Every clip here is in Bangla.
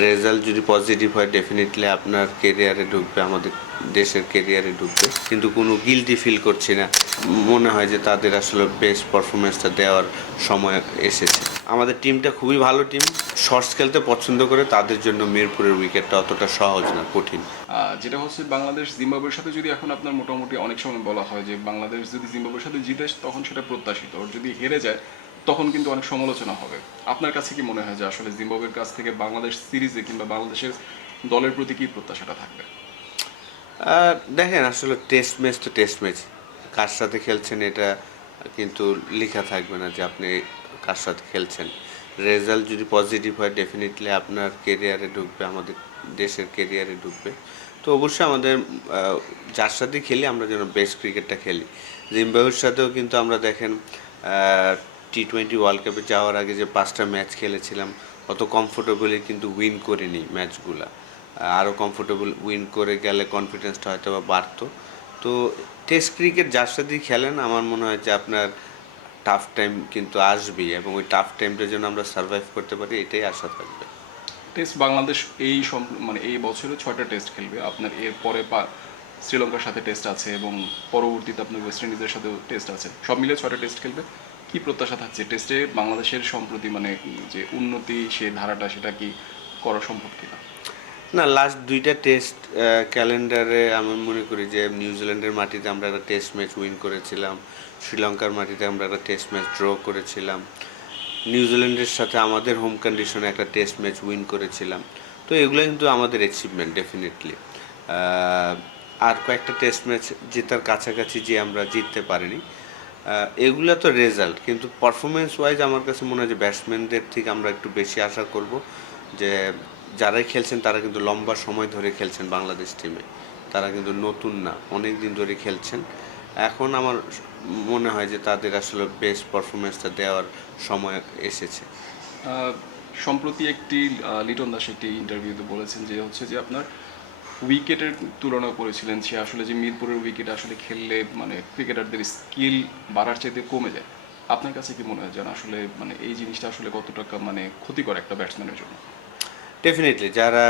রেজাল্ট যদি পজিটিভ হয় ডেফিনেটলি আপনার কেরিয়ারে ঢুকবে, আমাদের দেশের কেরিয়ারে ঢুকবে, কিন্তু কোনো গিল্টি ফিল করছি না। মনে হয় যে তাদের আসলে বেস্ট পারফরমেন্সটা দেওয়ার সময় এসেছে। আমাদের টিমটা খুবই ভালো টিম, শর্টস খেলতে পছন্দ করে, তাদের জন্য মিরপুরের উইকেটটা অতটা সহজ না, কঠিন। যেটা হচ্ছে বাংলাদেশ জিম্বাবুয়ের সাথে যদি এখন আপনার মোটামুটি অনেক সময় বলা হয় যে বাংলাদেশ যদি জিম্বাবুয়ের সাথে জিতে তখন সেটা প্রত্যাশিত, আর যদি হেরে যায় তখন কিন্তু অনেক সমালোচনা হবে। আপনার কাছে কি মনে হয় যে আসলে জিম্বাবুয়ের কাছ থেকে বাংলাদেশ সিরিজে কিংবা বাংলাদেশের দলের প্রতি কি প্রত্যাশাটা থাকবে? দেখেন, আসলে টেস্ট ম্যাচ তো টেস্ট ম্যাচ, কার সাথে খেলছেন এটা কিন্তু লেখা থাকবে না যে আপনি কার সাথে খেলছেন। রেজাল্ট যদি পজিটিভ হয় ডেফিনেটলি আপনার কেরিয়ারে ঢুকবে, আমাদের দেশের কেরিয়ারে ঢুকবে। তো অবশ্যই আমাদের যার সাথে খেলি আমরা যেন বেস্ট ক্রিকেটটা খেলি। জিম্বাবুয়ের সাথেও কিন্তু আমরা দেখেন টি-20 ওয়ার্ল্ড কাপে যাওয়ার আগে যে 5টা ম্যাচ খেলেছিলাম অত কমফোর্টেবলি কিন্তু উইন করিনি ম্যাচগুলা। আরও কমফোর্টেবল উইন করে গেলে কনফিডেন্সটা হয়তো বা বাড়তো। তো টেস্ট ক্রিকেট যার সাথেই খেলেন আমার মনে হয় যে আপনার টাফ টাইম কিন্তু আসবেই, এবং ওই টাফ টাইমটা যেন আমরা সার্ভাইভ করতে পারি এটাই আশা থাকবে। টেস্ট বাংলাদেশ মানে এই বছরে 6টা টেস্ট খেলবে, আপনার এর পরে শ্রীলঙ্কার সাথে টেস্ট আছে এবং পরবর্তীতে আপনার ওয়েস্ট ইন্ডিজের সাথেও টেস্ট আছে, সব মিলে 6টা টেস্ট খেলবে। কি প্রত্যাশা থাকছে টেস্টে বাংলাদেশের সম্প্রতি, মানে যে উন্নতি সে ধারাটা সেটা কি করা সম্ভব কিনা? না, লাস্ট 2টা টেস্ট ক্যালেন্ডারে আমি মনে করি যে নিউজিল্যান্ডের মাটিতে আমরা একটা টেস্ট ম্যাচ উইন করেছিলাম, শ্রীলঙ্কার মাটিতে আমরা একটা টেস্ট ম্যাচ ড্র করেছিলাম, নিউজিল্যান্ডের সাথে আমাদের হোম কন্ডিশনে একটা টেস্ট ম্যাচ উইন করেছিলাম। তো এগুলো কিন্তু আমাদের অ্যাচিভমেন্ট ডেফিনেটলি। আর কয়েকটা টেস্ট ম্যাচ জেতার কাছাকাছি যে আমরা জিততে পারিনি, এগুলো তো রেজাল্ট, কিন্তু পারফরমেন্স ওয়াইজ আমার কাছে মনে হয় যে ব্যাটসম্যানদের থেকে আমরা একটু বেশি আশা করব। যে যারাই খেলছেন তারা কিন্তু লম্বা সময় ধরে খেলছেন বাংলাদেশ টিমে, তারা কিন্তু নতুন না, অনেক দিন ধরে খেলছেন। এখন আমার মনে হয় যে তাদের আসলে বেস্ট পারফরমেন্সটা দেওয়ার সময় এসেছে। আহ, সম্প্রতি একটি লিটন দাস একটি ইন্টারভিউতে বলেছেন যে হচ্ছে যে আপনার উইকেটের তুলনা করেছিলেন, সে আসলে যে মিরপুরের উইকেট আসলে খেললে মানে ক্রিকেটারদের স্কিল বাড়ার চাইতে কমে যায়। আপনার কাছে কি মনে হয় যেন আসলে মানে এই জিনিসটা আসলে কতটা মানে ক্ষতিকর একটা ব্যাটসম্যানের জন্য? ডেফিনেটলি যারা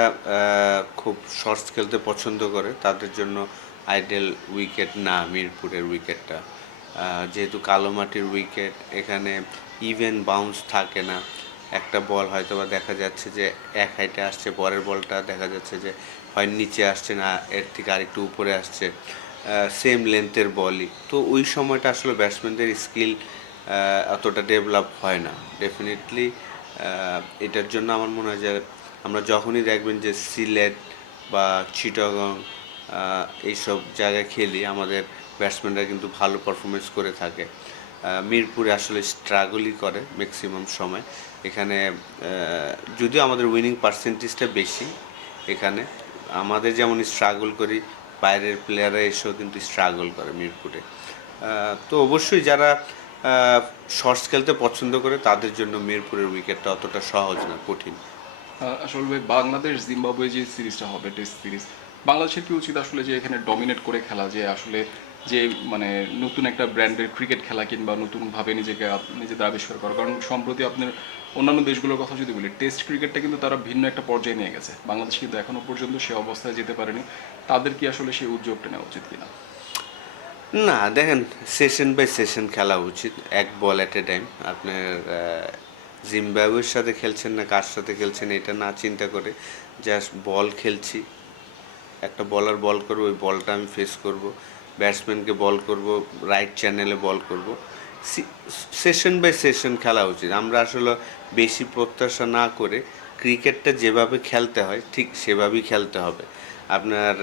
খুব শর্টস খেলতে পছন্দ করে তাদের জন্য আইডিয়াল উইকেট না মিরপুরের উইকেটটা। যেহেতু কালো মাটির উইকেট, এখানে ইভেন বাউন্স থাকে না। একটা বল হয়তো বা দেখা যাচ্ছে যে এক হাইটে আসছে, পরের বলটা দেখা যাচ্ছে যে হয় নিচে আসছে না এর থেকে আরেকটু উপরে আসছে, সেম লেন্থের বলই। তো ওই সময়টা আসলে ব্যাটসম্যানদের স্কিল অতটা ডেভেলপ হয় না ডেফিনেটলি। এটার জন্য আমার মনে হয় যে আমরা যখনই দেখবেন যে সিলেট বা চিটাগং এইসব জায়গায় খেলি আমাদের ব্যাটসম্যানরা কিন্তু ভালো পারফরমেন্স করে থাকে। মিরপুরে আসলে স্ট্রাগলই করে ম্যাক্সিমাম সময়। এখানে যদিও আমাদের উইনিং পার্সেন্টেজটা বেশি, এখানে আমাদের যেমন স্ট্রাগল করি বাইরের প্লেয়াররা এসেও কিন্তু স্ট্রাগল করে মিরপুরে। তো অবশ্যই যারা শর্টস খেলতে পছন্দ করে তাদের জন্য মিরপুরের উইকেটটা অতটা সহজ না, কঠিন। আসলে ভাই বাংলাদেশ জিম্বাবুয়ে যে সিরিজটা হবে টেস্ট সিরিজ, বাংলাদেশের কি উচিত আসলে যে এখানে ডমিনেট করে খেলা, যে আসলে যে মানে নতুন একটা ব্র্যান্ডের ক্রিকেট খেলা কিংবা নতুনভাবে নিজেকে নিজেদের আবিষ্কার করা? কারণ সম্প্রতি আপনার অন্যান্য দেশগুলোর কথা যদি বলি, টেস্ট ক্রিকেটটা কিন্তু তারা ভিন্ন একটা পর্যায়ে নিয়ে গেছে, বাংলাদেশ কিন্তু এখনো পর্যন্ত সে অবস্থায় যেতে পারেনি। তাদের কি আসলে সেই উদ্যোগটা নেওয়া উচিত কিনা? না, দেখেন, সেশন বাই সেশন খেলা উচিত, এক বল অ্যাট এ টাইম। আপনার জিম্বাবুয়ের সাথে খেলছেন না কার সাথে খেলছেন এটা না চিন্তা করে জাস্ট বল খেলছি, একটা বলার বল করবো, ওই বলটা আমি ফেস করব, ব্যাটসম্যানকে বল করব, রাইট চ্যানেলে বল করব। সেশন বাই সেশন খেলা উচিত। আমরা আসলে বেশি প্রত্যাশা না করে ক্রিকেটটা যেভাবে খেলতে হয় ঠিক সেভাবেই খেলতে হবে। আপনার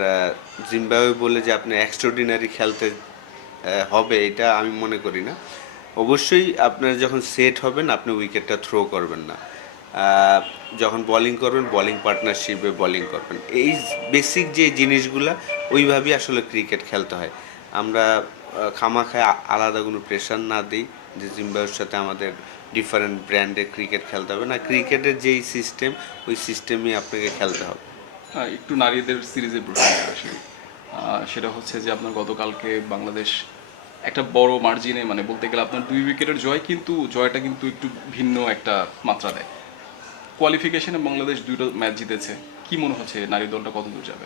জিম্বাবুয়ে বলে যে আপনি এক্সট্রাঅর্ডিনারি খেলতে হবে এটা আমি মনে করি না। অবশ্যই আপনার যখন সেট হবেন আপনি উইকেটটা থ্রো করবেন না, যখন বোলিং করবেন বোলিং পার্টনারশিপে বোলিং করবেন, এই বেসিক যে জিনিসগুলা ওইভাবেই আসলে ক্রিকেট খেলতে হয়। আমরা খামাখায় আলাদা কোনো প্রেশার না দিই যে জিম্বাবুয়ের সাথে আমাদের ডিফারেন্ট ব্র্যান্ডের ক্রিকেট খেলতে হবে না, ক্রিকেটের যেই সিস্টেম ওই সিস্টেমই আপনাকে খেলতে হবে। একটু নারীদের সিরিজের প্রসঙ্গে আসি। সেটা হচ্ছে যে আপনার গতকালকে বাংলাদেশ একটা বড় মার্জিনে, মানে বলতে গেলে আপনার 2 উইকেটের জয়, কিন্তু জয়টা কিন্তু একটু ভিন্ন একটা মাত্রা দেয়। কোয়ালিফিকেশনে বাংলাদেশ 2টা ম্যাচ জিতেছে, কি মনে হচ্ছে নারী দলটা কত দূর যাবে?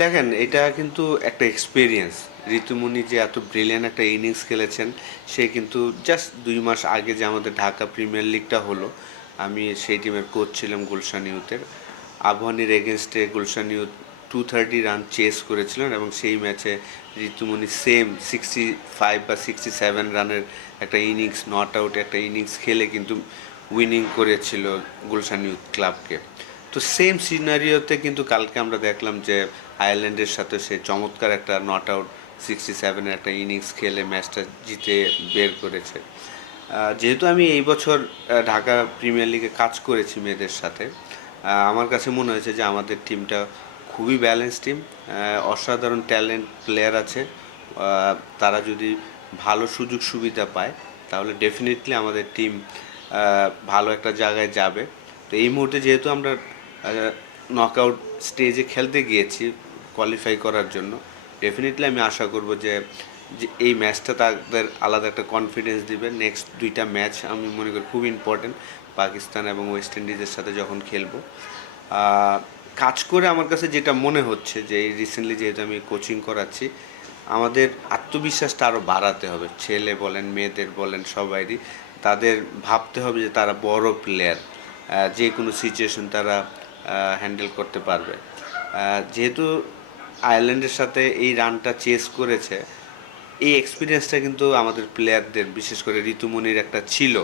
দেখেন, এটা কিন্তু একটা এক্সপিরিয়েন্স। ঋতুমণি যে এত ব্রিলিয়ান্ট একটা ইনিংস খেলেছেন, সে কিন্তু জাস্ট 2 মাস আগে যে আমাদের ঢাকা প্রিমিয়ার লিগটা হলো, আমি সেই টিমের কোচ ছিলাম গুলশান ইউথের। আবহানির এগেনস্টে গুলশান ইউথ 230 রান চেস করেছিলেন এবং সেই ম্যাচে ঋতুমণি সেম 65 বা 67 রানের একটা ইনিংস, নট আউট একটা ইনিংস খেলে কিন্তু উইনিং করেছিল গুলশান ইউথ ক্লাবকে। তো সেম সিনারিওতে কিন্তু কালকে আমরা দেখলাম যে আয়ারল্যান্ডের সাথে সে চমৎকার একটা নট আউট 67-এর একটা ইনিংস খেলে ম্যাচটা জিতে বের করেছে। যেহেতু আমি এই বছর ঢাকা প্রিমিয়ার লিগে কাজ করেছি মেয়েদের সাথে, আমার কাছে মনে হয়েছে যে আমাদের টিমটা খুবই ব্যালেন্স টিম। অসাধারণ ট্যালেন্ট প্লেয়ার আছে। তারা যদি ভালো সুযোগ সুবিধা পায় তাহলে ডেফিনেটলি আমাদের টিম ভালো একটা জায়গায় যাবে। তো এই মুহূর্তে যেহেতু আমরা নকআউট স্টেজে খেলতে গিয়েছি কোয়ালিফাই করার জন্য, ডেফিনেটলি আমি আশা করব যে এই ম্যাচটা তাদের আলাদা একটা কনফিডেন্স দিবে। নেক্সট 2টা ম্যাচ আমি মনে করি খুব ইম্পর্টেন্ট, পাকিস্তান এবং ওয়েস্ট ইন্ডিজের সাথে যখন খেলবো। কাজ করে আমার কাছে যেটা মনে হচ্ছে যে এই রিসেন্টলি যেহেতু আমি কোচিং করাচ্ছি, আমাদের আত্মবিশ্বাসটা আরও বাড়াতে হবে। ছেলে বলেন, মেয়েদের বলেন, সবাইরই তাদের ভাবতে হবে যে তারা বড় প্লেয়ার, যে কোনো সিচুয়েশন তারা হ্যান্ডেল করতে পারবে। যেহেতু আয়ারল্যান্ডের সাথে এই রানটা চেস করেছে, এই এক্সপিরিয়েন্সটা কিন্তু আমাদের প্লেয়ারদের, বিশেষ করে ঋতুমণির একটা ছিল,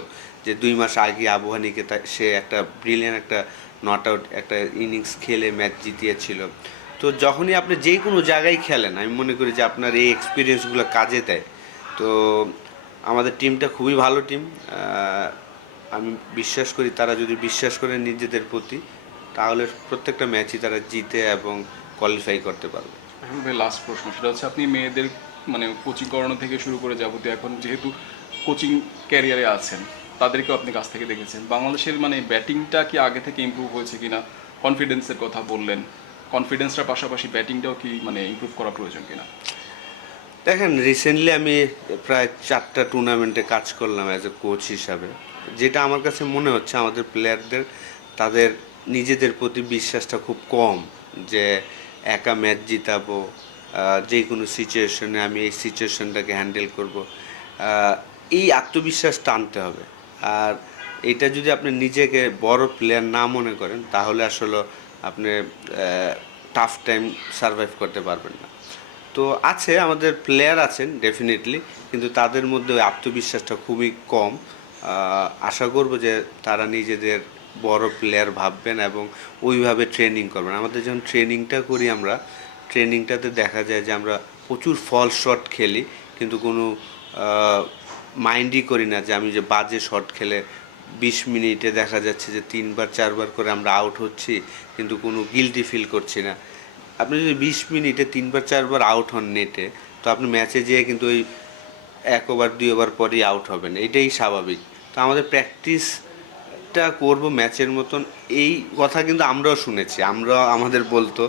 যে 2 মাস আগে আবহানিকে সে একটা ব্রিলিয়ান্ট একটা নট আউট একটা ইনিংস খেলে ম্যাচ জিতিয়েছিল। তো যখনই আপনি যে কোনো জায়গায় খেলেন, আমি মনে করি যে আপনার এই এক্সপিরিয়েন্সগুলো কাজে দেয়। তো আমাদের টিমটা খুবই ভালো টিম। আমি বিশ্বাস করি তারা যদি বিশ্বাস করে নিজেদের প্রতি, তাহলে প্রত্যেকটা ম্যাচই তারা জিতে এবং কোয়ালিফাই করতে পারবে। এখন ভাই লাস্ট প্রশ্ন, সেটা হচ্ছে আপনি মেয়েদের মানে কোচিং করানো থেকে শুরু করে যাবতীয় এখন যেহেতু কোচিং ক্যারিয়ারে আছেন, তাদেরকেও আপনি কাছ থেকে দেখেছেন, বাংলাদেশের মানে ব্যাটিংটা কি আগে থেকে ইমপ্রুভ হয়েছে কিনা? কনফিডেন্সের কথা বললেন, কনফিডেন্সটার পাশাপাশি ব্যাটিংটাও কি মানে ইমপ্রুভ করা প্রয়োজন কিনা? দেখেন, রিসেন্টলি আমি প্রায় 4টা টুর্নামেন্টে কাজ করলাম অ্যাজ এ কোচ হিসাবে। যেটা আমার কাছে মনে হচ্ছে আমাদের প্লেয়ারদের, তাদের নিজেদের প্রতি বিশ্বাসটা খুব কম, যে একা ম্যাচ জিতাবো, যে কোনো সিচুয়েশনে আমি এই সিচুয়েশনটাকে হ্যান্ডেল করব। এই আত্মবিশ্বাসটা আনতে হবে। আর এটা যদি আপনি নিজেকে বড় প্লেয়ার না মনে করেন, তাহলে আসলে আপনি টাফ টাইম সারভাইভ করতে পারবেন না। তো আছে, আমাদের প্লেয়ার আছেন ডেফিনেটলি, কিন্তু তাদের মধ্যে ওই আত্মবিশ্বাসটা খুবই কম। আশা করব যে তারা নিজেদের বড় প্লেয়ার ভাববেন এবং ওইভাবে ট্রেনিং করবেন। আমাদের যখন ট্রেনিংটা করি, আমরা ট্রেনিংটাতে দেখা যায় যে আমরা প্রচুর ফল শট খেলি, কিন্তু কোনো মাইন্ডই করি না যে আমি যে বাজে শট খেলে 20 মিনিটে দেখা যাচ্ছে যে 3বার 4বার করে আমরা আউট হচ্ছি, কিন্তু কোনো গিল্টি ফিল করছি না। আপনি যদি 20 মিনিটে 3বার 4বার আউট হন নেটে, তো আপনি ম্যাচে যেয়ে কিন্তু ওই 1 ওভার 2 ওভার পরেই আউট হবেন, এটাই স্বাভাবিক। তো আমাদের প্র্যাকটিসটা করব ম্যাচের মতন, এই কথা কিন্তু আমরাও শুনেছি, আমরাও আমাদের বলতো,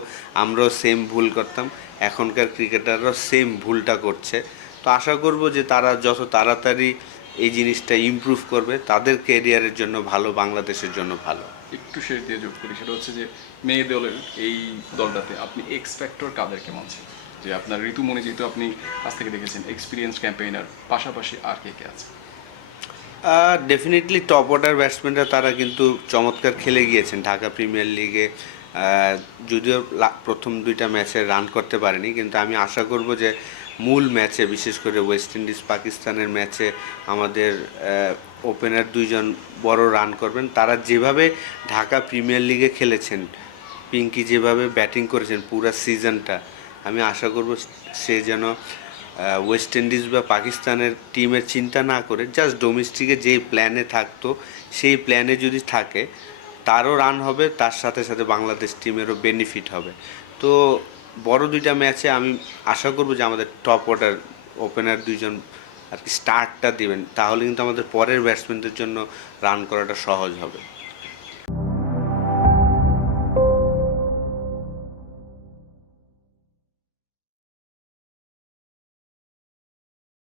আমরাও সেম ভুল করতাম। এখনকার ক্রিকেটাররাও সেম ভুলটা করছে। তো আশা করব যে তারা যত তাড়াতাড়ি এই জিনিসটা ইমপ্রুভ করবে, তাদের ক্যারিয়ারের জন্য ভালো, বাংলাদেশের জন্য ভালো। একটু শেষ দিয়ে যোগ করি, সেটা হচ্ছে যে মেয়ে দলের এই দলটাতে আপনি এক্স ফ্যাক্টর কাদেরকে মানছেন? যে আপনার ঋতুমণি যেহেতু আপনি কাছ থেকে দেখেছেন, এক্সপিরিয়েন্স ক্যাম্পেইনার, পাশাপাশি আর কে কে আছে? ডেফিনেটলি টপ অর্ডার ব্যাটসম্যানরা তারা কিন্তু চমৎকার খেলে গিয়েছেন ঢাকা প্রিমিয়ার লিগে। যদিও প্রথম 2টা ম্যাচে রান করতে পারেনি, কিন্তু আমি আশা করব যে মূল ম্যাচে, বিশেষ করে ওয়েস্ট ইন্ডিজ পাকিস্তানের ম্যাচে আমাদের ওপেনার 2জন বড় রান করবেন। তারা যেভাবে ঢাকা প্রিমিয়ার লিগে খেলেছেন, পিঙ্কি যেভাবে ব্যাটিং করেছেন পুরো সিজনটা, আমি আশা করব সে যেন ওয়েস্ট ইন্ডিজ বা পাকিস্তানের টিমের চিন্তা না করে জাস্ট ডোমেস্টিকে যেই প্ল্যানে থাকতো, সেই প্ল্যানে যদি থাকে, তারও রান হবে, তার সাথে সাথে বাংলাদেশ টিমেরও বেনিফিট হবে। তো বড় 2টা ম্যাচে আমি আশা করব যে আমাদের টপ অর্ডার ওপেনার 2জন আর কি স্টার্টটা দিবেন, তাহলে কিন্তু আমাদের পরের ব্যাটসম্যানদের জন্য রান করাটা সহজ হবে।